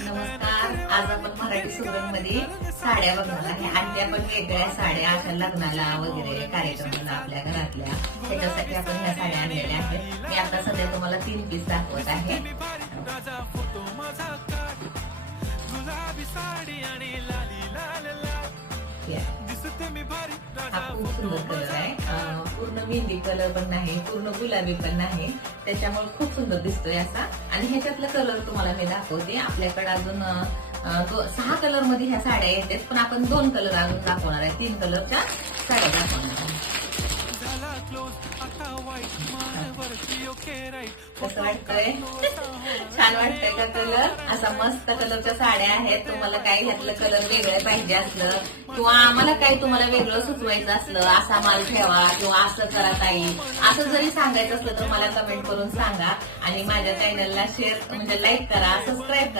नमस्कार. आज आपण मराठी सुगंधमध्ये साड्या बघणार आहे आणि त्या पण वेगळ्या साड्या अशा लग्नाला वगैरे कार्यक्रमाला आपल्या घरातल्या त्याच्यासाठी आपण ह्या साड्या आणलेल्या आहेत. मी आता सध्या तुम्हाला 3 पीस दाखवत आहे. हा खूप सुंदर कलर आहे. पूर्ण मेहंदी कलर पण नाही, पूर्ण गुलाबी पण नाही, त्याच्यामुळे खूप सुंदर दिसतोय असा. आणि ह्याच्यातला कलर तुम्हाला मी दाखवते. आपल्याकडे अजून 6 कलर मध्ये ह्या साड्या येतात, पण आपण 2 कलर अजून दाखवणार आहे. 3 कलरच्या साड्या दाखवणार आहे. कसं वाटतंय? छान वाटतंय का कलर? असा मस्त कलरच्या साड्या आहेत. तुम्हाला काही ह्यातलं कलर वेगळं पाहिजे असलं किंवा आम्हाला काही तुम्हाला वेगळं सुचवायचं असलं, असा माल ठेवा किंवा असं करा ताई, असं जरी सांगायचं असलं तर मला कमेंट करून सांगा. आणि माझ्या चॅनलला शेअर म्हणजे लाईक करा, सबस्क्राईब